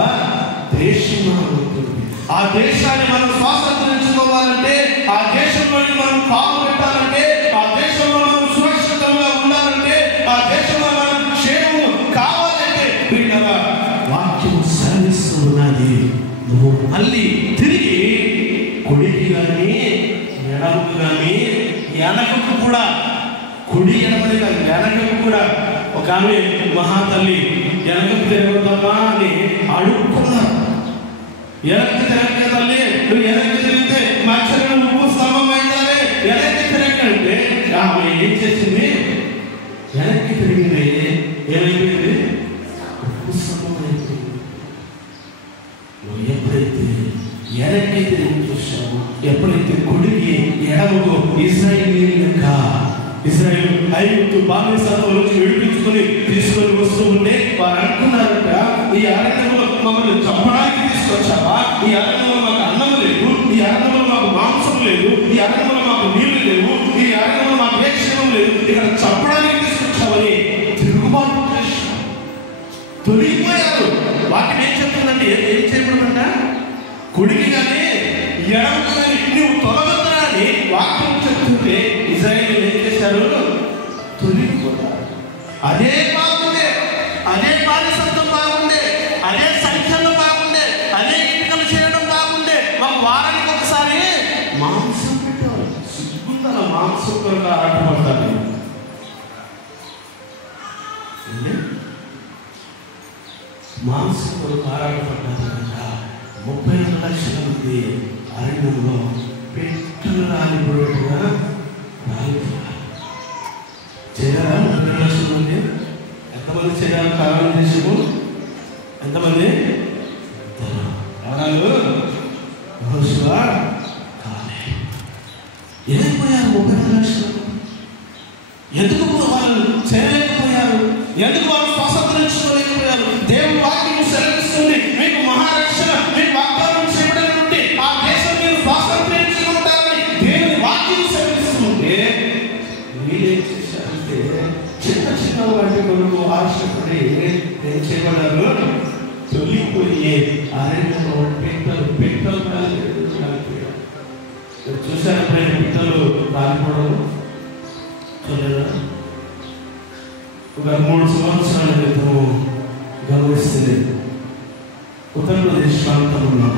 దేశం ఉంటుంది. ఆ దేశాన్ని మనం స్వాతంత్రించుకోవాలంటే, ఆ దేశంలో మనం కాలు పెట్టాలంటే, ఆ దేశంలో మనం సురక్షితంగా ఉండాలంటే, ఆ దేశంలో మనం క్షేమము కావాలంటే వాక్యం సర్విస్తూ ఉన్నది. నువ్వు మళ్ళీ తిరిగి కుడికి కానీ ఎడమకు కానీ వెనకకు కూడా, కుడి ఎడమని కానీ వెనకకు కూడా. ఒక ఆమె మహాతల్లి వెనకకు తిరగొద్దామా అని అడుక్కున్నారు. వెనక్కి తిరగకే తల్లి, నువ్వు వెనక్కి తిరిగితే మచ్చలు ఉప్పు స్తంభం అవుతావే, వెనక్కి తిరగంటే ఆమె ఏం చేసింది? వెనక్కి తిరిగింది. ఏమైపోయింది? ఉప్పు స్తంభం అయిపోయింది. నువ్వు ఎప్పుడైతే వెనక్కి తిరిగి చూసావు, ఎప్పుడైతే కుడికి ఎడమకు ఇశ్రాయేలు ఐగుప్తు బానిసత్వం నుంచి విడిపించుకొని తీసుకొని వస్తూ ఉంటే వారు అనుకున్నారంట, ఈ అరణ్యంలో మమ్మల్ని చంపడానికి తీసుకొచ్చావా? ఈ అరణ్యంలో మాకు అన్నం లేదు, ఈ అరణ్యంలో మాకు మాంసం లేదు, ఈ అరణ్యంలో మాకు నీళ్లు లేవు, ఈ అరణ్యంలో మాకు ఏ క్షేమం లేదు, ఇక్కడ చంపడానికి తీసుకొచ్చావని తిరుగుబాటు చేశారు. తొలగిపోయారు. వాటిని ఏం చెప్తుందంటే, ఏం చేయకూడదంట? కుడికి కానీ ఎడమకు కానీ నువ్వు తొలగొద్దురా అని వాక్యం చెప్తుంటే ఇశ్రాయేలీయులు ఏం చేశారు? తొలగిపోయారు. అదే బాగుండే, అదే బానిసత్వం బాగుండే, అదే సంఖ్యలు బాగుండే, అదే ఇటుకలు చేయడం బాగుండే. మాకు వారానికి ఒకసారి మాంసం పెట్టారు. సిగ్గుందల మాంసం కొరకు ఆరాటపడతారు. మాంసం కొరకు ఆరాటపడ్డారు. 32 లక్షల మంది అరణ్యంలో పెట్టలు రాలిపోయేట్టుగా చేరారా? 32 లక్షల మంది. ఎంతమంది చేరారు? కారణం దేశము ఎంతమంది? ఎవరాలు? ఏమైపోయారు? 32 లక్షలు. ఎందుకు వాళ్ళు చేయలేకపోయారు? ఎందుకు వాళ్ళు స్వాతంత్రించుకోలేకపోయారు? దేవుని వాక్యం సెలవిస్తుంది, మీకు మహారక్షణ, మీకు వాగ్దానం చేయబడినటువంటి ఆ దేశం మీరు స్వాతంత్రించుకుంటారని దేవుని వాక్యం సెలవిస్తుంటే వీళ్ళేం చేశారంటే చిన్న వాటి కొరకు ఆశపడి ఏం చేయబడ్డారు? తొలిగిపోయి అరణ్యంలో పెట్టలు కాలిపోయారు. చూశారు పిట్టలు కాలిపోవడం చూడలేదా? ఒక 3 సంవత్సరాల క్రితం గమనిస్తే ఉత్తరప్రదేశ్ ప్రాంతంలో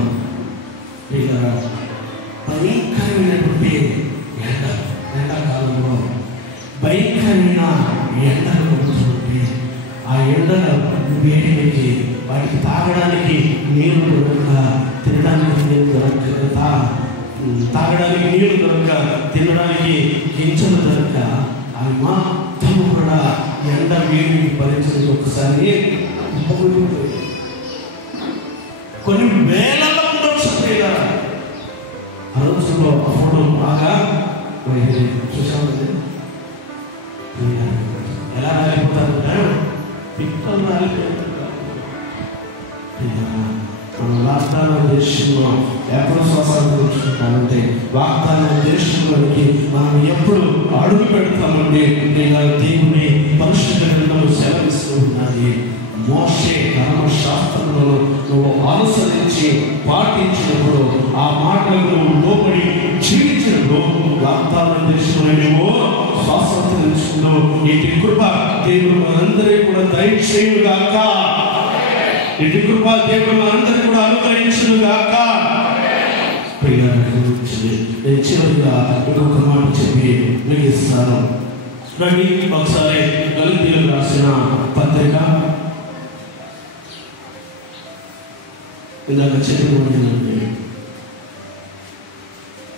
భయంకరమైనటువంటి ఎండాకాలంలో భయంకరమైన ఎండలు ఉంటుంది. ఆ ఎండల వేడికి వాటికి తాగడానికి నీళ్లు దొరక, తినడానికి నీళ్ళు దొరక, తాగడానికి నీళ్లు దొరక, తినడానికి గింజలు దొరక, అవి మొత్తం కూడా ఎండ వేడిని భరించడానికి ఒకసారి కొన్ని వేలలో ఉండొచ్చు. ఆ రోజుల్లో అప్పుడు బాగా చూసామండి ఎలా రాలిపోతారంటే పిక్కలు రాలిపోతారు. మన వాగ్దాన దేశంలో ఎప్పుడు స్వాతంత్రం తెచ్చుకుంటామంటే వాగ్దాన దేశంలోనికి మనం ఎప్పుడు అడుగు పెడతామంటే దేవుని పరిశుద్ధ గ్రంథంలో సెలవిస్తూ ఉన్నది. మోషే ధర్మశాస్త్రంలో నువ్వు అనుసరించి పాటించినప్పుడు ఆ మాటలకు నువ్వు లోబడి జీవించినప్పుడు వాగ్దాన దేశంలో నువ్వు స్వాతంత్రం తెచ్చుకున్నావు. ఇటు కృప దేవుడు మనందరికీ కూడా దయచేయుగాక. ఇటు కృప దేవుడు మనందరికీ కూడా అనుగ్రహించుగాక. నేను చివరిగా ఇంకొక మాట చెప్పి ముగిస్తాను. రండి ఒకసారి గలతీయులకు రాసిన పత్రిక ఇందాక చెప్పబడిందండి.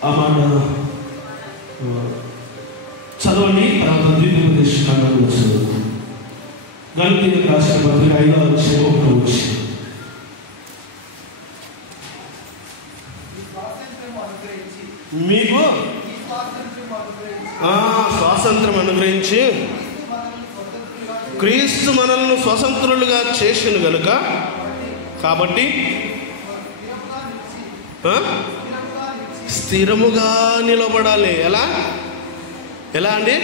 ఆ మాట చదవండి. తర్వాత ద్వితీయోపదేశ కాండంలో చదువు. గలతీయులకు రాసిన పత్రిక 5వ అధ్యాయం 1వ వచనం. మీకు స్వాతంత్రం అనుగ్రహించి క్రీస్తు మనల్ని స్వతంత్రులుగా చేసిన గనుక కాబట్టి స్థిరముగా నిలబడాలి. ఎలా అండి?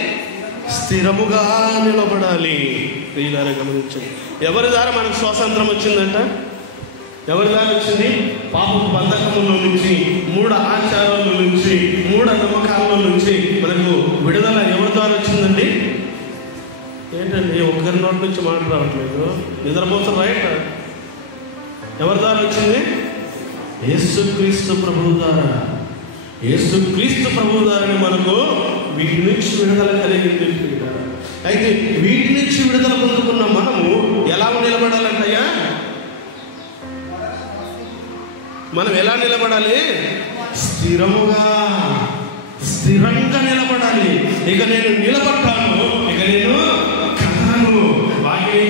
స్థిరముగా నిలబడాలి. ప్రియులారా గమనించండి. ఎవరి ద్వారా మనకు స్వాతంత్రం వచ్చిందంట? ఎవరి ద్వారా వచ్చింది? పాపపు బంధకముల నుంచి, మూఢ ఆచారాల నుంచి, మూఢ నమ్మకాల నుంచి మనకు విడుదల ఎవరి ద్వారా వచ్చిందండి? ఏంటండి ఒకరి నోటి నుంచి మాట రావట్లేదు, నిద్రపోతున్న రైట్? ఎవరి ద్వారా వచ్చింది? యేసుక్రీస్తు ప్రభువు ద్వారా. యేసుక్రీస్తు ప్రభువు ద్వారా మనకు వీటి నుంచి విడుదల కలిగింది. అయితే వీటి నుంచి విడుదల పొందుకున్న మనము ఎలా నిలబడాలంటయ్యా? మనం ఎలా నిలబడాలి? స్థిరంగా నిలబడాలి. ఇక నేను నిలబడ్డాను, ఇక నేను కథను వాక్యం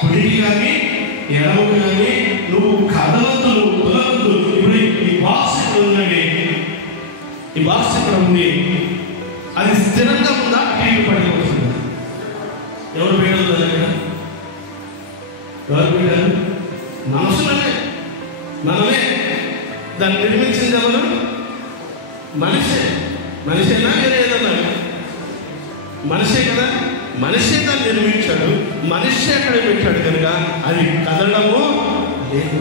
కుడికి కానీ ఎడమకు కానీ నువ్వు కదలద్దు, నువ్వు కుదరద్దు. ఇప్పుడు ఈ బాక్స్ ఇక్కడ ఉందండి, ఈ బాక్స్ ఇక్కడ ఉంది. అది స్థిరంగా ఉందా? టీవీ పడిపోతుందా? ఎవరు పెట్టారు దగ్గర? ఎవరు పెట్టారు? మనుషులనే, మనమే. దాన్ని నిర్మించింది ఎవరు? మనిషేనా వేరే ఏదన్నా? మనిషే కదా. మనిషే దాన్ని నిర్మించాడు, మనిషి అక్కడ పెట్టాడు కనుక అది కదలడము లేదు.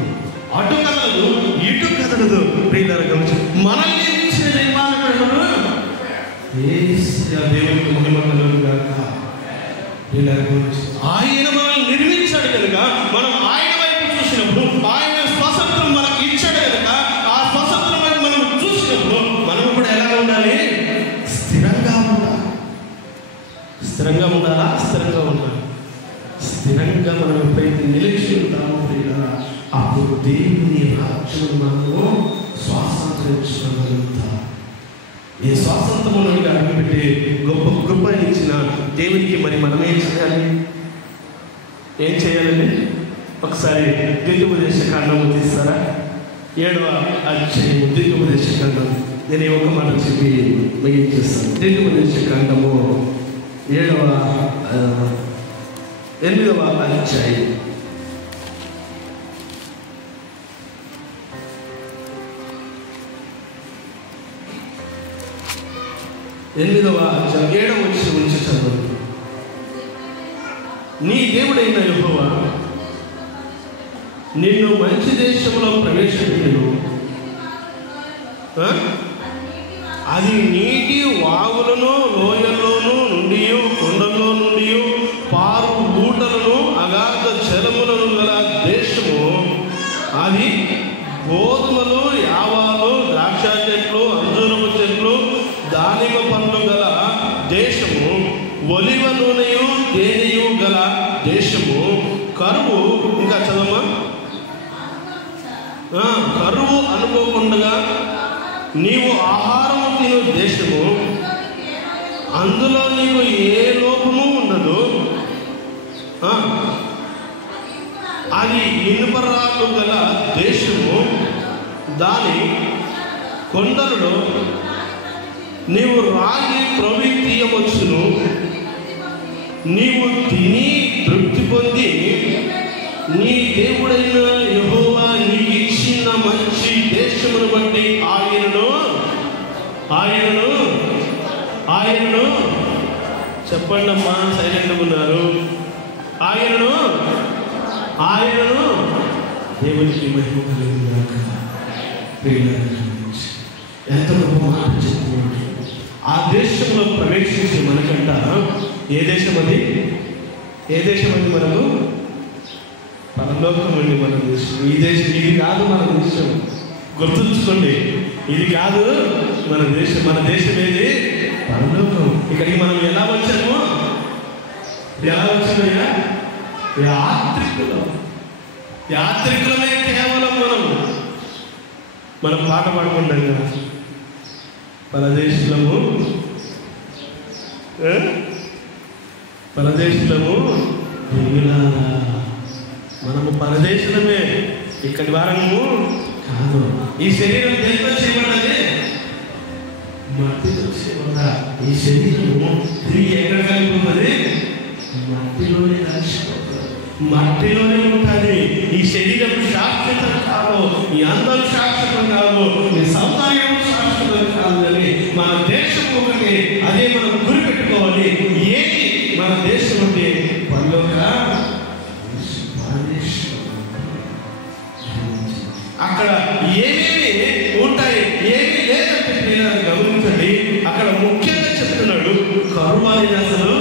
అటు కదలదు, ఇటు కదలదు. ప్రియులారా గమనించు. మనల్ని నిర్మించిన నిర్మాణకుడు దేవునికి మహిమ కలుగుగాక. ప్రియులారా గమనించు. ఆయన మనల్ని నిర్మించాడు కనుక మనం ఆయన వైపు చూసినప్పుడు, ఆయన స్వతంత్రం మనకి ఇచ్చాడు కనుక ఆ స్వతంత్రం వైపు మనం చూసినప్పుడు మనం కూడా ఎలా ఉండాలి? స్థిరంగా ఉండాలి. స్థిరంగా ఉండాలా? స్థిరంగా ఉండాలి. స్థిరంగా మనం ఎప్పుడైతే నిలిచి ఉంటామో అప్పుడు దేవుని రాజ్యం మనము స్వాతంత్రించగలుగుతాం. ఈ స్వాతంత్రంలోకి అడుగుపెట్టి గొప్ప కృప ఇచ్చిన దేవునికి మరి మనం ఏం చేయాలండి? ఒకసారి ద్వితీయోపదేశ కాండము తీస్తారా? 7వ అధ్యాయం ద్వితీయోపదేశ కాండం. నేను ఒక మాట చెప్పి ముగించేస్తాను. ద్వితీయోపదేశ కాండము 8వ అధ్యాయం 8వ అధ్యాయం 7వ వచనం నుంచి చదవండి. నీ దేవుడైన యెహోవా నిన్ను మంచి దేశంలో ప్రవేశపెట్టెను. అది నీటి వాగులను, లోయల్లోనూ నుండి, కొండల్లో నుండి పారు ఊటలను, అగాధ జలములను గల దేశము. అది గోధుమలు, యావాలు, ద్రాక్ష చెట్లు, అంజూరపు చెట్లు, దానిమ్మ పండ్లు గల దేశము. ఒలివ నూనెయు తేనెయు గల దేశము. కరువు, ఇంకా చదవమ్మా, కరువు అనుకోకుండా నీవు ఆహారము తిను దేశము. అందులో నీకు ఏ లోపము ఉండదు. అది ఇనుపరాళ్ళు గల దేశము. దాని కొండలలో నీవు రాగి త్రవ్వి తీయవచ్చును, నీవు తిని తృప్తి పొంది నీ దేవుడైన యెహోవా నీకు ఇచ్చిన మంచి దేశమును బట్టి ఆయనను చెప్పండి అమ్మా, సైలెంట్గా ఉన్నారు. ఆయనను దేవునికి మహిమ కలిగినాక ఎంత గొప్ప మాట చెప్తున్నాడు. ఆ దేశంలో ప్రవేశించి మనకంట ఏ దేశం అది మనకు పరలోకం అండి. మన దేశం ఈ దేశం ఇది కాదు. మన దేశం గుర్తుంచుకోండి, ఇది కాదు మన దేశం. మన దేశం ఏది? పరలోకం. ఇక్కడికి మనం ఎలా వచ్చామో యాత్రికులమే కేవలం మనం పాట పాడుకుంటాం కదా, పరదేశులము మనము పరదేశులమే, ఇక్కడి వారము కాదు. ఈ శరీరం దేంతో చేయబడ్డది? మట్టితో చేయబడ్డా. ఈ శరీరము తిరిగి ఎక్కడ కలిగిపోతుంది? మట్టిలోనే కలిసిపోతుంది, మట్టిలోనే ఉంటుంది. ఈ శరీరం శాశ్వతం కాదు, ఈ అందం శాశ్వతం కాదు, ఈ సౌందర్యం శాశ్వతం కాదు. అని మన దేశం ఒకటి, అదే మనం గురి పెట్టుకోవాలి. ఏది మన దేశం అంటే పరలోక. అక్కడ ఏమేమి ఉంటాయి, ఏమి లేదంటే నేను గమనించండి. అక్కడ ముఖ్యంగా చెప్తున్నాడు, కరువు అనేది అసలు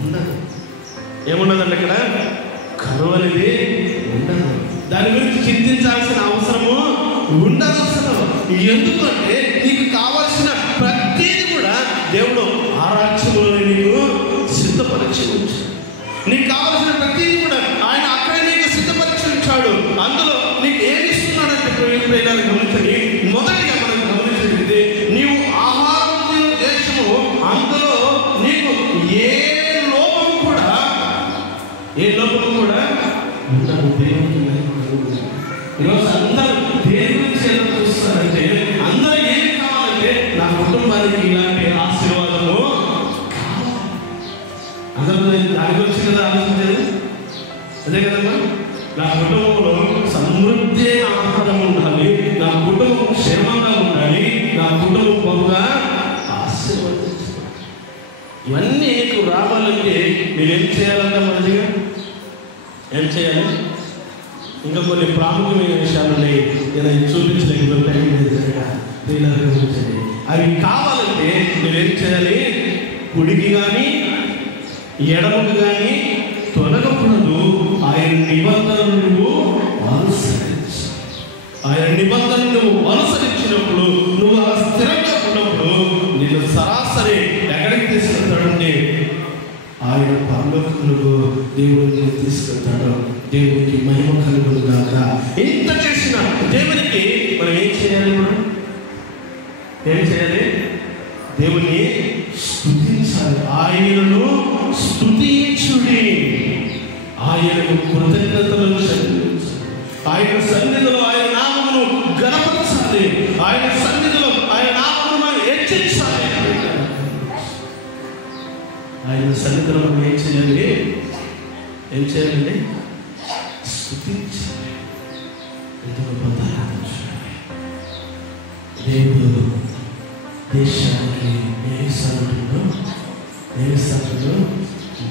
ఉండదు. ఏమున్నదండి అక్కడ? కరువు అనేది ఉండదు. దాని గురించి చింతించాల్సిన అవసరము ఉండదు అసలు. ఎందుకంటే నీకు కావాల్సిన ప్రతిదీ కూడా దేవుడు ఆ రాజ్యములో నీకు సిద్ధపరిచి ఉంచాడు. నీకు కావాల్సిన ప్రతిదీ కూడా ఆయన అక్కడే నీకు సిద్ధపరిచి ఉంచాడు. అందులో నీకు ఏమి ఇస్తున్నాడంటే గమనించండి. మొదటిగా మనం గమనించింది, నీవు ఆహారం తినే దేశము, అందులో నీకు ఏ లోపం కూడా ఉండదు. దేవునికి ఈరోజు అందరూ దేవుని సేవ చూస్తారంటే అందరూ ఏమి కావాలంటే నా కుటుంబానికి ఇలాంటి ఆశీర్వాదము కావాలి. అందరూ దాని గురించి కదా ఆలోచించేది. అదే కదమ్మా, నా కుటుంబంలో సమృద్ధి ఆహారం ఉండాలి, నా కుటుంబం క్షేమంగా ఉండాలి, నా కుటుంబం బాగా ఆశీర్వదించాలి. ఇవన్నీ నీకు రావాలంటే మీరేం చేయాలంటే మంచిగా ఏం చేయాలి? ఇంకా కొన్ని ప్రాముఖ్యమైన విషయాలు ఉన్నాయి, నేను చూపించలేకపోతే అవి కావాలంటే మీరేం చేయాలి? కుడికి కానీ ఎడమకు కానీ తొలగకూడదు. ఆయన నిబంధనలు నువ్వు అనుసరించినప్పుడు, నువ్వు అలా స్థిరంగా ఉన్నప్పుడు నిన్ను సరాసరి ఎక్కడికి తీసుకెళ్తాడంటే ఆయన పరలోకములకు దేవుడిని తీసుకెళ్తాడు. దేవుడికి మహిమ కలుగును గాక. ఇంత చేసిన దేవునికి మనం ఏం చేయాలి? దేవుని స్తుతించాలి. ఆయనను స్తుతించుడి, ఆయనకు కృతజ్ఞతలు చెల్లించాలి, ఆయన సన్నిధిలో ఆయన నామమును ఘనపరచాలి, ఆయన సన్నిధిలో ఆయన నామమును మనం హెచ్చించాలి. ఆయన సన్నిధిలో మనం ఏం చేయాలండి? స్తుతించాలి. దేవుడు దేశానికి నేస్తాడు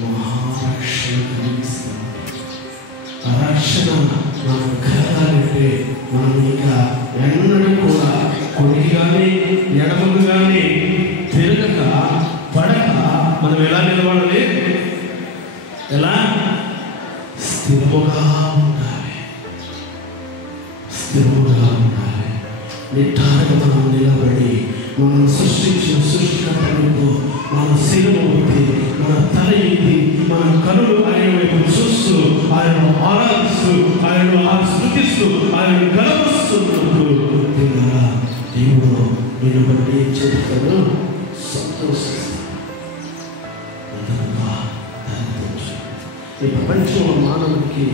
మహారక్షణ కలిగిస్తాడు. ఆ రక్షణ మనం కలగాలంటే మనం ఇంకా ఎన్నడూ కూడా కొడుకు కానీ ఎడమకు కానీ తిరగక పడక మనం ఎలా నిలబడాలి? ఎలా? స్థిరముగా ఉండాలి. నిటారుగా మనం నిలబడి మనం సృష్టించిన సృష్టికర్తకు మన శిరము ఉంది, మన తల ఇది, మన కనులు ఆయన వైపు చూస్తూ, ఆయన ఆరాధిస్తూ, ఆయన స్తుతిస్తూ, ఆయన గర్వస్తున్నప్పుడు దేవుడు నేను బట్టి ఏం చేస్తాడు? సంతోషిస్తాడు. ఈ ప్రపంచంలో మానవునికి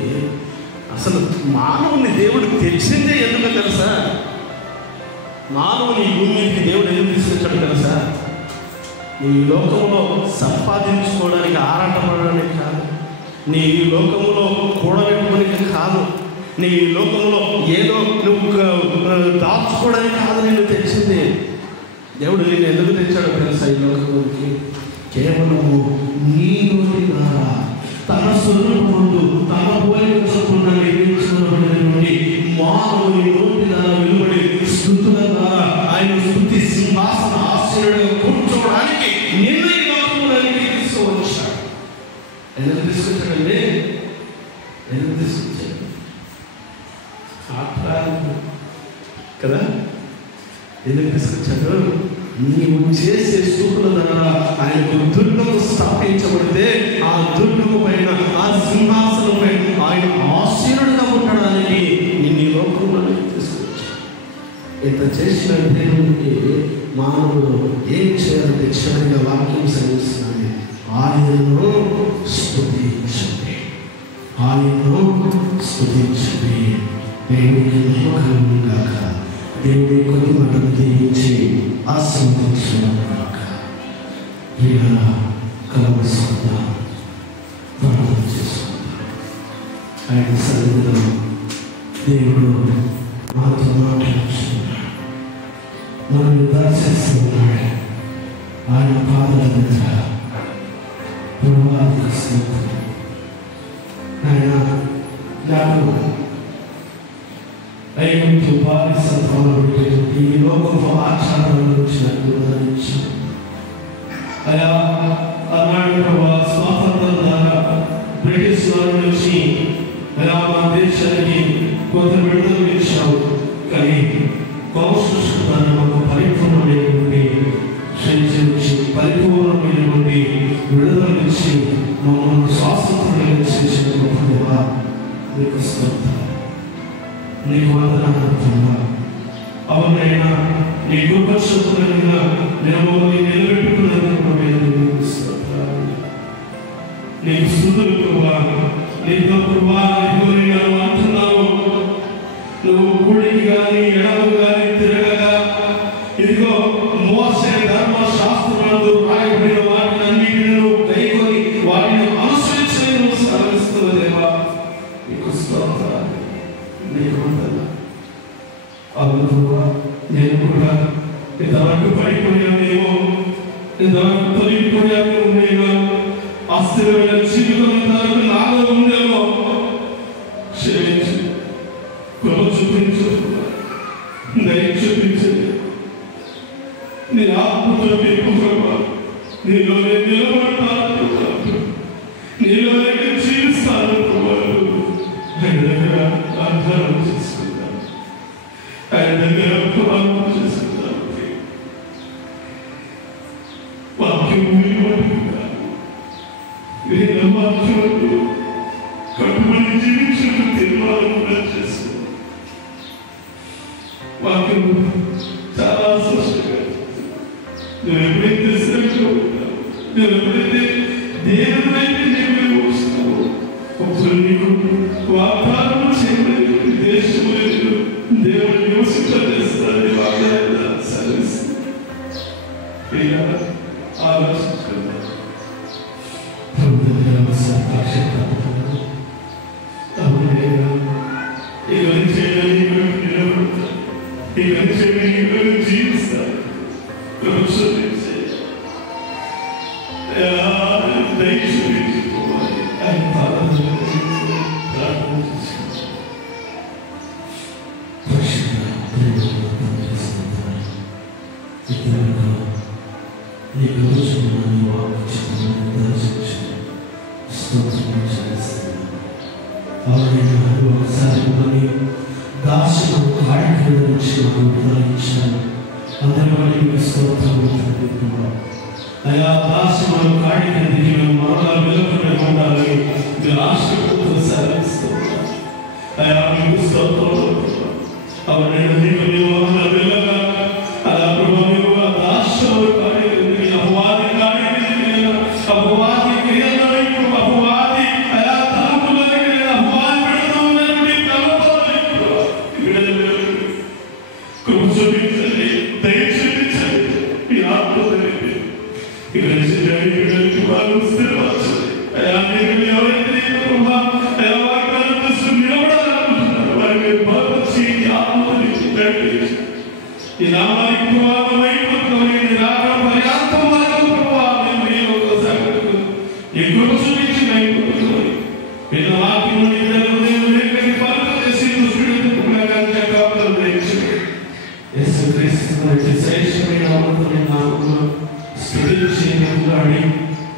అసలు మానవుని దేవుడు తెలిసిందే ఎందుకు తెలుసా? మానవుని ఈ భూమికి దేవుడు ఎందుకు తీసుకొచ్చాడు తెలుసా? నీ లోకంలో సంపాదించుకోవడానికి, ఆరాటపడడానికి కాదు, నీ లోకంలో కూడబెట్టుకోవడానికి కాదు, నీ లోకంలో ఏదో నువ్వు దాచుకోవడానికి కాదు నేను తెచ్చింది. దేవుడు నేను ఎందుకు తెచ్చాడో తెలుసా? ఈ లోకంలోకి కేవలము నీ నోటి ద్వారా తన స్వరూపముందు తన పోలిక చొప్పున నిర్మించబడినటువంటి మానవుని నోటి ద్వారా వెలువడి స్తుతుల ద్వారా ఆయన స్తుతి సింహాసన ఆశ్చర్యంగా కూర్చోవడానికి నిన్ను ఈ లోకంలోనికి తీసుకువచ్చాడు. ఎందుకు తీసుకొచ్చాడండి? ఎందుకు తీసుకొచ్చాడు కదా? ఎందుకు తీసుకొచ్చాడు? నీవు చేసే స్తుతుల ద్వారా ఆయనకు దుర్గము స్థాపించబడితే ఆ దుర్గము పైన, ఆ సింహాసనం పైన ఆయన ఆశీనుడిగా ఉండడానికి నిన్ను లోకంలోకి తీసుకొచ్చాడు. ఇంత చేసిన దేవుడికి మానవుడు ఏం చేయాలంటే చివరిగా వాక్యం సెలవిస్తున్నాడు, ఆయనను స్తుతించండి, ఆయనను స్తుతించండి. దేవుడికి మహిమ కలుగుగాక. దేవుడి కొద్ది మాటలు దీవించి ఆశీర్వదించుగాక. ఇలా కలవసుకుందాం, ప్రార్థన చేసుకుందాం. ఆయన సన్నిధిలో దేవుడు మాతో మాట్లాడుతున్నాడు, మనల్ని దర్శిస్తున్నాడు. ఆయన పాదాల దగ్గర పునరాధిస్తున్నాడు. ఆయన నాకు ఐగుప్తు బానిసత్వంలో పెట్టేటువంటి ఈ లోకపు ఆచారాల నుంచి నాకు ఉదాహరించాడు. అలా ఆనాడు స్వాతంత్రం ద్వారా బ్రిటిష్ వారి నుంచి అలా మన దేశానికి కొంత విడుదల ఇచ్చావు. కానీ కాన్స్టిట్యూషన్ మాకు పరిపూర్ణమైనటువంటి పరిపూర్ణమైనటువంటి విడుదల ఇచ్చి మమ్మల్ని స్వాతంత్రంగా చేసిన గొప్పగా నీకు స్తోత్రం, నీకు వందనాలు. అవునైనా నీ కృపశక్తులైనా నిలబడి నిలబెట్టుకున్నందుకు నీకు స్తోత్రాలు, నీకు స్తుతులు ప్రభువా. నీతో ప్రభువా నీకు అంటున్నావు, నువ్వు కుడికి కానీ ఎడమకు కానీ తిరగగా ఇదిగో మోసే ధర్మశాస్త్రాలు రాయబడిన వాటిని అన్నిటిని నువ్వు కైకొని వాటిని అనుసరించి నువ్వు సెలవిస్తున్న దేవా నీకు స్తోత్రాలు, నీకు వందనాలు. అవును ప్రభువా, నేను కూడా ఇంతవరకు పడిపోయానేమో, ఇంతవరకు తొలగిపోయానేమో, నేను అస్థిరమైన జీవితం ఇంతవరకు నాలో ఉందేమో. క్షమించు, కృప చూపించు, దయ చూపించు. నీ ఆత్మతో నింపుకోవా, నీలోనే నిలబడతాను, నీలోనే జీవిస్తాను. ఆయన దగ్గర ఆధారం చేసుకుంటాను, ఆయన దగ్గర ప్రారంభం చేసుకుంటాను. వాక్యం వాక్యం కట్టుబడి జీవించడం తీర్మానం చేస్తుంది. వాక్యం చాలా స్పష్టంగా నువ్వు ఎప్పుడైతే శ్రమలో ఉంటావు, నువ్వు ఎప్పుడైతే దేవుని వైపు నీవు వస్తావు, అప్పుడు నీకు వాగ్దానం చేయబడి దేశంలో దేవుడు నివసింపజేస్తాడని వాగ్దానం సెలవిస్తుంది. ఇలా ఆలోచించుకుందాం. ఇవన్నీ చేయడానికి నిలబడతాను, ఇవన్నీ చేయడానికి జీవిస్తాను. దాసులు కార్యక్రమం నుంచి వివరించాను. అందరికీ స్తోత్రము. అయా దాసులు కార్యక్రమం మరలా వెలుగునే ఉండాలని మీరు ఆశీర్వదిస్తూ సెలవిస్తున్నారు. అయా మీకు స్తోత్రం. అవునైనా నీకు నివారణ వెళ్ళగా అలా ప్రభు దాసులు కార్యక్రమం అపవాది కార్యక్రమం అపవాది క్రియలను అపవాది అయా తలుపులని అపవాది పెడుతూ ఉన్నటువంటి కృప చూపించండి. ఈ నామానికి పురాణమై పుట్టుకొని నిరాకరణ పర్యాంతం వరకు ప్రభువా మేము మీ ఒకసారి ఈ కృప చూపించి మేము పుట్టుకొని విన్న వాక్యం దేవుని పలుక చేసి దుష్టుడు పుట్టుకునే కాపుదలు దయచేయండి. యేసుక్రీస్తు శ్రేష్టమైన నామములో స్తుతించి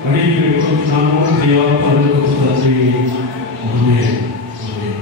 అడిగి పెట్టుకుంటున్నాము దేవా పరలోక తండ్రి. ఆమేన్. ఆమేన్.